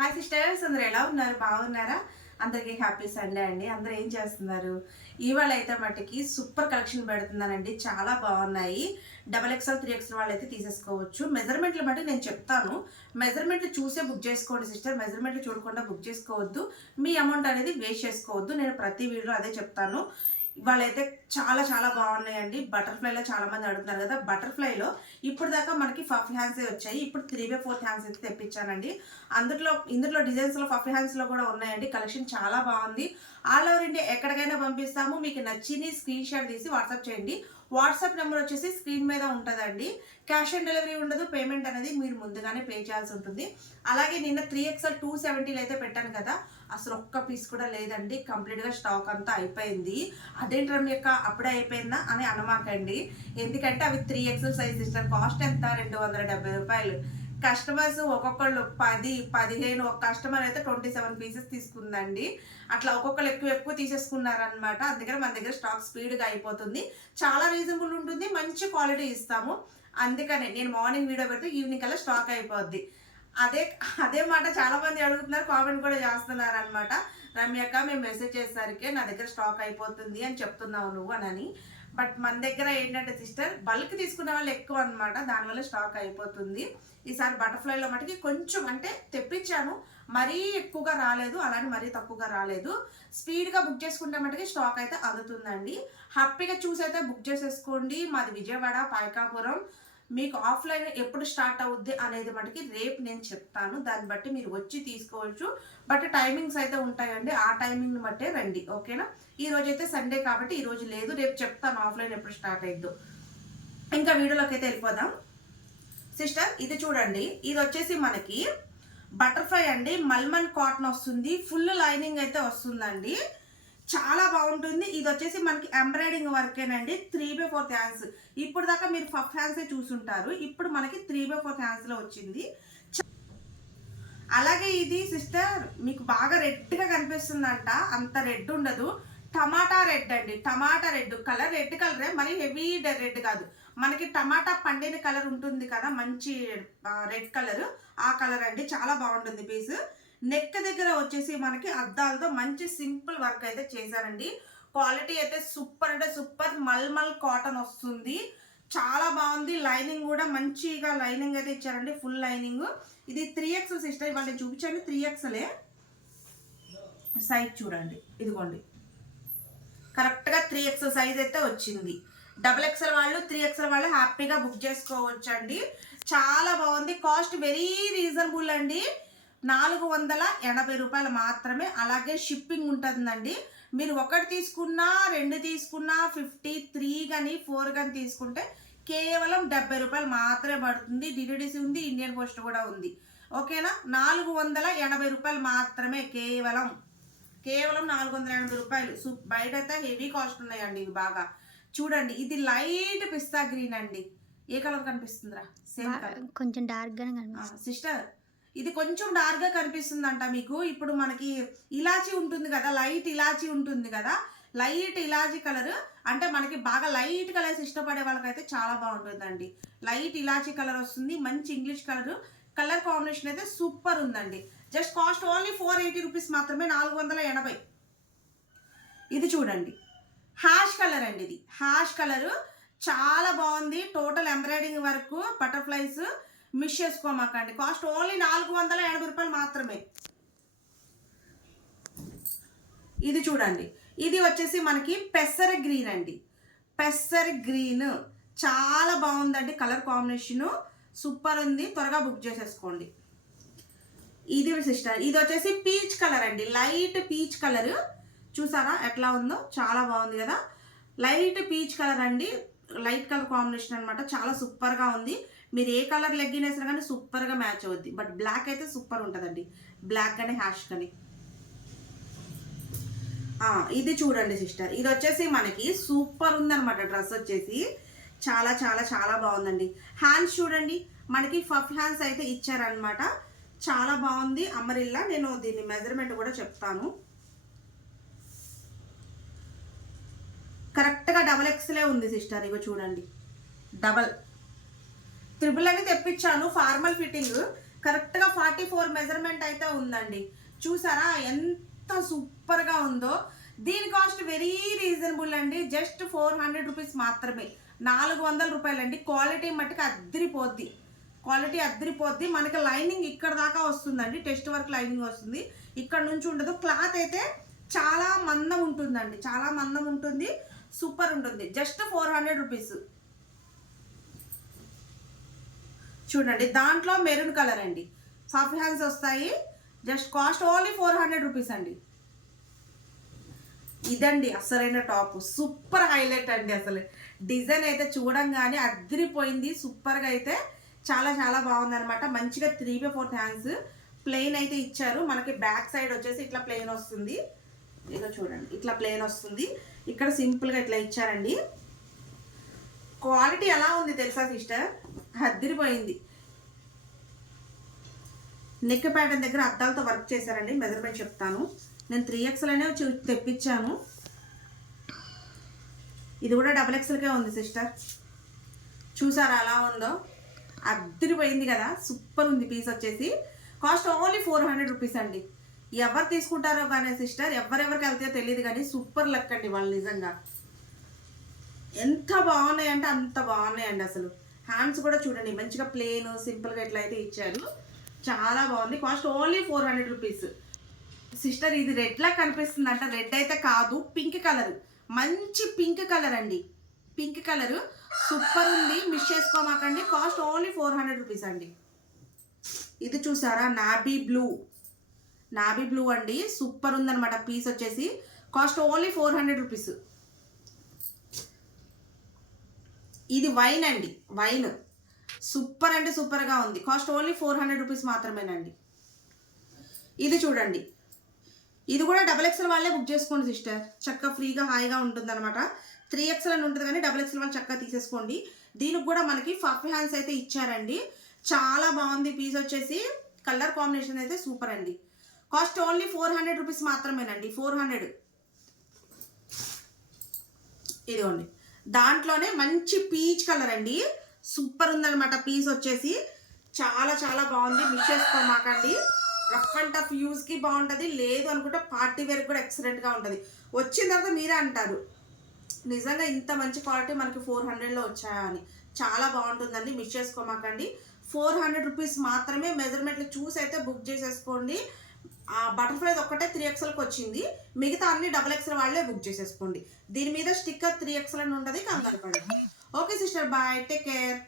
Hi sisters అందరు ఎలా ఉన్నారు? బాగున్నారా? అందరికీ హ్యాపీ సండే అండి. అందరూ ఏం చేస్తున్నారు? ఇవాళ అయితే మట్టుకి సూపర్ కలెక్షన్ పెడుతున్నానండి. చాలా బాగున్నాయి. డబల్ ఎక్స్ఎల్ త్రీ ఎక్స్ఎల్ వాళ్ళు అయితే తీసేసుకోవచ్చు. మెజర్మెంట్లు బట్టి నేను చెప్తాను. మెజర్మెంట్లు చూసే బుక్ చేసుకోండి సిస్టర్ మెజర్మెంట్లు చూడకుండా బుక్ చేసుకోవద్దు. మీ అమౌంట్ అనేది వేస్ట్ చేసుకోవద్దు. నేను ప్రతి వీడియోలో అదే చెప్తాను. వాళ్ళైతే చాలా చాలా బాగున్నాయండి. బటర్ఫ్లైలో చాలా మంది అడుగుతున్నారు కదా. బటర్ఫ్లైలో ఇప్పుడు దాకా మనకి ఫఫ్ హ్యాండ్స్ వచ్చాయి. ఇప్పుడు త్రీ బై ఫోర్త్ హ్యాండ్స్ అయితే తెప్పించానండి. అందులో ఇందులో డిజైన్స్లో ఫఫ్ హ్యాండ్స్లో కూడా ఉన్నాయండి. కలెక్షన్ చాలా బాగుంది. ఆల్ ఓవర్ ఇండియా ఎక్కడికైనా పంపిస్తాము. మీకు నచ్చింది స్క్రీన్ షాట్ తీసి వాట్సాప్ చేయండి. వాట్సాప్ నెంబర్ వచ్చేసి స్క్రీన్ మీద ఉంటుందండి. క్యాష్ ఆన్ డెలివరీ ఉండదు పేమెంట్ అనేది మీరు ముందుగానే పే చేయాల్సి ఉంటుంది. అలాగే నిన్న త్రీ ఎక్స్ఎల్ టూ సెవెంటీలు అయితే పెట్టాను కదా అసలు ఒక్క పీస్ కూడా లేదండి. కంప్లీట్గా స్టాక్ అంతా అయిపోయింది. అదేంటి రమ్య యొక్క అప్పుడే అయిపోయిందా అని అనమాకండి. ఎందుకంటే అవి త్రీ ఎక్స్ఎల్ సైజ్ ఇస్తారు కాస్ట్ ఎంత? రెండు వందల డెబ్బై రూపాయలు. కస్టమర్స్ ఒక్కొక్కళ్ళు పది పదిహేను ఒక కస్టమర్ అయితే ట్వంటీ సెవెన్ పీసెస్ తీసుకుందండి. అట్లా ఒక్కొక్కరు ఎక్కువ ఎక్కువ తీసేసుకున్నారనమాట అందుకని మన దగ్గర స్టాక్ స్పీడ్గా అయిపోతుంది. చాలా రీజనబుల్ ఉంటుంది. మంచి క్వాలిటీ ఇస్తాము. అందుకనే నేను మార్నింగ్ వీడియో పెడితే ఈవినింగ్ కల్లా స్టాక్ అయిపోద్ది. అదే అదే మాట చాలా మంది అడుగుతున్నారు కామెంట్ కూడా చేస్తున్నారు అనమాట రమ్యక్క మేము మెసేజ్ చేసేసరికి నా దగ్గర స్టాక్ అయిపోతుంది అని చెప్తున్నావు నువ్వు అని బట్ మన దగ్గర ఏంటంటే సిస్టర్ బల్క్ తీసుకునే వాళ్ళు ఎక్కువ అనమాట దానివల్ల స్టాక్ అయిపోతుంది. ఈసారి బటర్ఫ్లైలో మటుకి కొంచెం అంటే తెప్పించాను. మరీ ఎక్కువగా రాలేదు. అలానే మరీ తక్కువగా రాలేదు. స్పీడ్గా బుక్ చేసుకుంటే మటుకి స్టాక్ అయితే అందుతుందండి. హ్యాపీగా చూసి అయితే బుక్ చేసేసుకోండి. మాది విజయవాడ పాయకాపురం. మీకు ఆఫ్లైన్ ఎప్పుడు స్టార్ట్ అవుద్ది అనేది మటుకి రేపు నేను చెప్తాను. దాన్ని బట్టి మీరు వచ్చి తీసుకోవచ్చు. బట్ టైమింగ్స్ అయితే ఉంటాయండి. ఆ టైమింగ్ బట్టే రండి. ఓకేనా? ఈ రోజు అయితే సండే కాబట్టి ఈ రోజు లేదు. రేపు చెప్తాను ఆఫ్లైన్ ఎప్పుడు స్టార్ట్ అయిద్దో. ఇంకా వీడియోలోకి అయితే వెళ్ళిపోదాం. సిస్టర్ ఇది చూడండి. ఇది వచ్చేసి మనకి బటర్ఫ్లై అండి. మల్మల్ కాటన్ వస్తుంది. ఫుల్ లైనింగ్ అయితే వస్తుందండి. చాలా బాగుంటుంది. ఇది వచ్చేసి మనకి ఎంబ్రాయిడింగ్ వర్కేనండి త్రీ బై ఫోర్త్ హ్యాండ్స్ ఇప్పుడు దాకా మీరు ఫఫ్ హ్యాండ్సే చూసుంటారు. ఇప్పుడు మనకి త్రీ బై ఫోర్త్ హ్యాండ్స్లో వచ్చింది. అలాగే ఇది సిస్టర్ మీకు బాగా రెడ్గా కనిపిస్తుందంట. అంత రెడ్ ఉండదు. టమాటా రెడ్ అండి. టమాటా రెడ్. కలర్ రెడ్ కలరే మరి హెవీ రెడ్ కాదు. మనకి టమాటా పండిన కలర్ ఉంటుంది కదా మంచి రెడ్ కలర్. ఆ కలర్ అండి. చాలా బాగుంటుంది పీస్. నెక్ దగ్గర వచ్చేసి మనకి అద్దాలతో మంచి సింపుల్ వర్క్ అయితే చేశారండి. క్వాలిటీ అయితే సూపర్ అంటే సూపర్. మల్మల్ కాటన్ వస్తుంది. చాలా బాగుంది. లైనింగ్ కూడా మంచిగా లైనింగ్ అయితే ఇచ్చారండి. Full lining. ఇది త్రీ ఎక్స్ సిస్టర్ ఇవాళ చూపించండి త్రీ ఎక్స్లే సైజ్ చూడండి. ఇదిగోండి. కరెక్ట్గా త్రీ ఎక్స్ సైజ్ అయితే వచ్చింది. డబుల్ ఎక్స్ఎల్ వాళ్ళు త్రీ ఎక్స్ఎల్ వాళ్ళు హ్యాపీగా బుక్ చేసుకోవచ్చండి. చాలా బాగుంది. కాస్ట్ వెరీ రీజనబుల్ అండి. నాలుగు వందల ఎనభై రూపాయలు మాత్రమే. అలాగే షిప్పింగ్ ఉంటుందండి. మీరు ఒకటి తీసుకున్నా రెండు తీసుకున్నా ఫిఫ్టీ త్రీ కానీ ఫోర్ కానీ తీసుకుంటే కేవలం డెబ్బై రూపాయలు మాత్రమే పడుతుంది. డిడిడిసి ఉంది ఇండియన్ పోస్ట్ కూడా ఉంది. ఓకేనా? నాలుగు వందల ఎనభై రూపాయలు మాత్రమే కేవలం. కేవలం నాలుగు వందల ఎనభై రూపాయలు. సు బయట అయితే హెవీ కాస్ట్ ఉన్నాయండి ఇవి బాగా. చూడండి ఇది లైట్ పిస్తా గ్రీన్ అండి. ఏ కలర్ కనిపిస్తుందిరా? Same colour. కొంచెం డార్క్ గానే సిస్టర్ ఇది కొంచెం డార్క్గా కనిపిస్తుందంట మీకు. ఇప్పుడు మనకి ఇలాచీ ఉంటుంది కదా లైట్ ఇలాచీ ఉంటుంది కదా లైట్ ఇలాచీ కలర్ అంటే మనకి బాగా లైట్ కలర్స్ ఇష్టపడే వాళ్ళకైతే చాలా బాగుంటుందండి. లైట్ ఇలాచీ కలర్ వస్తుంది మంచి ఇంగ్లీష్ కలర్ కలర్ కాంబినేషన్ అయితే సూపర్ ఉందండి. Just cost only four eighty rupees మాత్రమే నాలుగు వందల ఎనభై. ఇది చూడండి. హ్యాష్ కలర్ అండి ఇది. హ్యాష్ కలర్ చాలా బాగుంది. Total embroidery work butterflies miss చేసుకోమాకండి. Cost only నాలుగు వందల ఎనభై రూపాయలు మాత్రమే. ఇది చూడండి. ఇది వచ్చేసి మనకి పెసర గ్రీన్ అండి. పెసర గ్రీన్ చాలా బాగుందండి కలర్ కాంబినేషను. సూపర్ ఉంది. త్వరగా బుక్ చేసేసుకోండి. ఇది సిస్టర్. ఇది వచ్చేసి పీచ్ కలర్ అండి. Light peach colour. చూసారా ఎట్లా ఉందో? చాలా బాగుంది కదా. లైట్ పీచ్ కలర్ అండి. లైట్ కలర్ కాంబినేషన్ అనమాట చాలా సూపర్గా ఉంది. మీరు ఏ కలర్ లెగ్గిన్ వేసినా కానీ సూపర్గా మ్యాచ్ అవుద్ది. బట్ బ్లాక్ అయితే సూపర్ ఉంటుందండి. బ్లాక్ కానీ హ్యాష్ కానీ. ఇది చూడండి సిస్టర్. ఇది వచ్చేసి మనకి సూపర్ ఉందనమాట డ్రెస్ వచ్చేసి. చాలా చాలా చాలా బాగుందండి. హ్యాండ్స్ చూడండి. మనకి ఫఫ్ హ్యాండ్స్ అయితే ఇచ్చారనమాట చాలా బాగుంది. అమరిల్లా. నేను దీన్ని మెజర్మెంట్ కూడా చెప్తాను. కరెక్ట్గా డబల్ ఎక్స్లే ఉంది సిస్టర్. ఇవి చూడండి. డబల్. త్రిబుల్ అని తెప్పించాను ఫార్మల్ ఫిట్టింగ్ కరెక్ట్గా ఫార్టీ ఫోర్ మెజర్మెంట్ అయితే ఉందండి. చూసారా ఎంత సూపర్గా ఉందో? దీని కాస్ట్ వెరీ రీజనబుల్ అండి. జస్ట్ ఫోర్ హండ్రెడ్ రూపీస్ మాత్రమే. నాలుగు వందల రూపాయలు అండి క్వాలిటీ మట్టుకు అద్దరిపోద్ది. క్వాలిటీ అద్దరిపోద్ది. మనకి లైనింగ్ ఇక్కడ దాకా వస్తుందండి. టెస్ట్ వర్క్ లైనింగ్ వస్తుంది. ఇక్కడ నుంచి ఉండదు. క్లాత్ అయితే చాలా మందం ఉంటుందండి. చాలా మందం ఉంటుంది. సూపర్ ఉంటుంది. జస్ట్ ఫోర్ హండ్రెడ్ రూపీస్ చూడండి దాంట్లో మెరూన్ కలర్ అండి. సాఫ్ట్ హ్యాండ్స్ వస్తాయి. Just cost only four hundred rupees అండి. ఇదండి అసలైన టాప్. సూపర్ హైలైట్ అండి అసలు. డిజైన్ అయితే చూడంగానే అదిరిపోయింది. సూపర్గా అయితే చాలా చాలా బాగుందనమాట మంచిగా three by fourth hands plain అయితే ఇచ్చారు. మనకి బ్యాక్ సైడ్ వచ్చేసి ఇట్లా ప్లెయిన్ వస్తుంది. ఇదో చూడండి ఇట్లా ప్లెయిన్ వస్తుంది. ఇక్కడ సింపుల్గా ఇట్లా ఇచ్చారండి. క్వాలిటీ ఎలా ఉంది తెలుసా సిస్టర్? అద్దిరిపోయింది. నెక్ ప్యాటర్న్ దగ్గర అద్దాలతో వర్క్ చేశారండి మెజర్మెంట్ చెప్తాను. నేను త్రీ ఎక్స్ఎల్ చూ తెప్పించాను. ఇది కూడా డబల్ ఎక్స్ఎల్కే ఉంది సిస్టర్. చూసారా ఎలా ఉందో? అద్దరిపోయింది కదా సూపర్ ఉంది పీస్ వచ్చేసి. Cost only four hundred rupees అండి. ఎవరు తీసుకుంటారో కానీ సిస్టర్ ఎవరెవరికి వెళ్తాయో తెలియదు కానీ సూపర్ లక్ అండి వాళ్ళు నిజంగా. ఎంత బాగున్నాయి అంటే అంత బాగున్నాయండి అసలు. హ్యాండ్స్ కూడా చూడండి మంచిగా ప్లేన్ సింపుల్గా ఇట్లా అయితే ఇచ్చారు. చాలా బాగుంది. Cost only four hundred rupees sister ఇది రెడ్లా కనిపిస్తుంది అంట రెడ్ అయితే కాదు పింక్ కలర్ మంచి పింక్ కలర్ అండి. పింక్ కలర్ సూపర్ ఉంది. Miss చేసుకోమాకండి. Cost only four hundred rupees అండి. ఇది చూసారా? నాబీ బ్లూ నాబీ బ్లూ అండి. సూపర్ ఉందనమాట పీస్ వచ్చేసి. Cost only four hundred rupees ఇది వైన్ అండి వైన్ సూపర్ అంటే సూపర్గా ఉంది. Cost only four hundred rupees మాత్రమేనండి. ఇది చూడండి. ఇది కూడా డబల్ ఎక్స్ఎల్ వాళ్ళే బుక్ చేసుకోండి సిస్టర్ చక్కగా ఫ్రీగా హాయిగా ఉంటుంది అనమాట త్రీ ఎక్స్ఎల్ అని ఉంటుంది కానీ డబల్ ఎక్స్ఎల్ వాళ్ళు చక్కగా తీసేసుకోండి. దీనికి కూడా మనకి ఫఫ్ హ్యాండ్స్ అయితే ఇచ్చారండి. చాలా బాగుంది. పీస్ వచ్చేసి కలర్ కాంబినేషన్ అయితే సూపర్ అండి. Cost only four hundred rupees మాత్రమేనండి. ఫోర్ హండ్రెడ్ ఇదిగోండి. దాంట్లోనే మంచి పీచ్ కలర్ అండి. సూపర్ ఉందనమాట పీస్ వచ్చేసి. చాలా చాలా బాగుంది. మిస్ చేసుకోమాకండి రఫ్ అండ్ టఫ్ యూస్కి బాగుంటుంది. లేదు అనుకుంటే పార్టీ వేర్ కూడా ఎక్సలెంట్గా ఉంటుంది. వచ్చిన తర్వాత మీరే అంటారు. నిజంగా ఇంత మంచి క్వాలిటీ మనకి ఫోర్ హండ్రెడ్లో వచ్చాయా అని. చాలా బాగుంటుందండి. మిస్ చేసుకోమాకండి ఫోర్ హండ్రెడ్ రూపీస్ మాత్రమే మెజర్మెంట్లు చూసి అయితే బుక్ చేసేసుకోండి. ఆ బటర్ఫ్లై ఒక్కటే త్రీ ఎక్స్ఎల్కి వచ్చింది. మిగతా అన్ని డబల్ ఎక్స్ఎల్ వాళ్ళే బుక్ చేసేసుకోండి. దీని మీద స్టిక్కర్ త్రీ ఎక్స్ఎల్ అని ఉంటుంది కంగారు పడండి okay sister bye take care